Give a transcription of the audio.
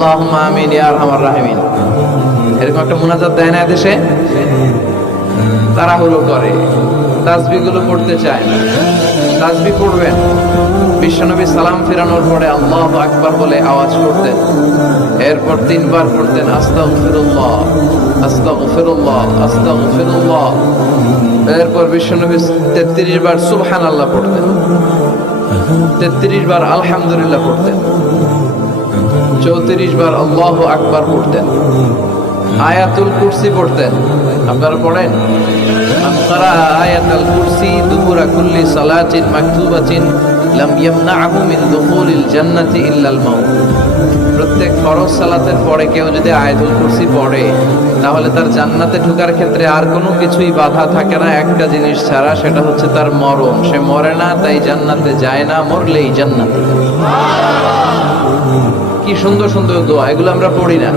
আল্লাহুম্মা আমিন ইয়া আরহামার রাহিমিন। এরকম একটা মুনাজাত দেয় না দেশে, তাড়াহুড়ো করে, তাসবিহগুলো পড়তে চায় না। তাসবিহ পড়বেন, বিশ্বনবী সালাম ফিরানোর পরে আল্লাহু আকবার বলে আওয়াজ করতেন, এরপর 3 বার পড়তেন আস্তাগফিরুল্লাহ আস্তাগফিরুল্লাহ আস্তাগফিরুল্লাহ। এরপর বিশ্বনবী 33 বার সুবহানাল্লাহ পড়তেন, 33 বার আলহামদুলিল্লাহ পড়তেন, 34 বার আল্লাহু আকবার পড়তেন, আয়াতুল কুরসি পড়তেন। আপনারা পড়েন? মান ক্বারা আয়াতুল কুরসি দুবুরা কুল্লি সালাতিন মাকতুবাতিন লাম ইয়ামনাহু মিন দুখুলিল জান্নাতি ইল্লাল মাউত। প্রত্যেক ফরজ সালাতের পরে কেউ যদি আয়াতুল কুরসি পড়ে তাহলে তার জান্নাতে ঢোকার ক্ষেত্রে আর কোনো কিছুই বাধা থাকে না, একটা জিনিস ছাড়া, সেটা হচ্ছে তার মরণ। সে মরে না, তাই জান্নাতে যায় না, মরলেই জান্নাতে। কি সুন্দর সুন্দর দোয়া, এগুলো আমরা পড়ি না।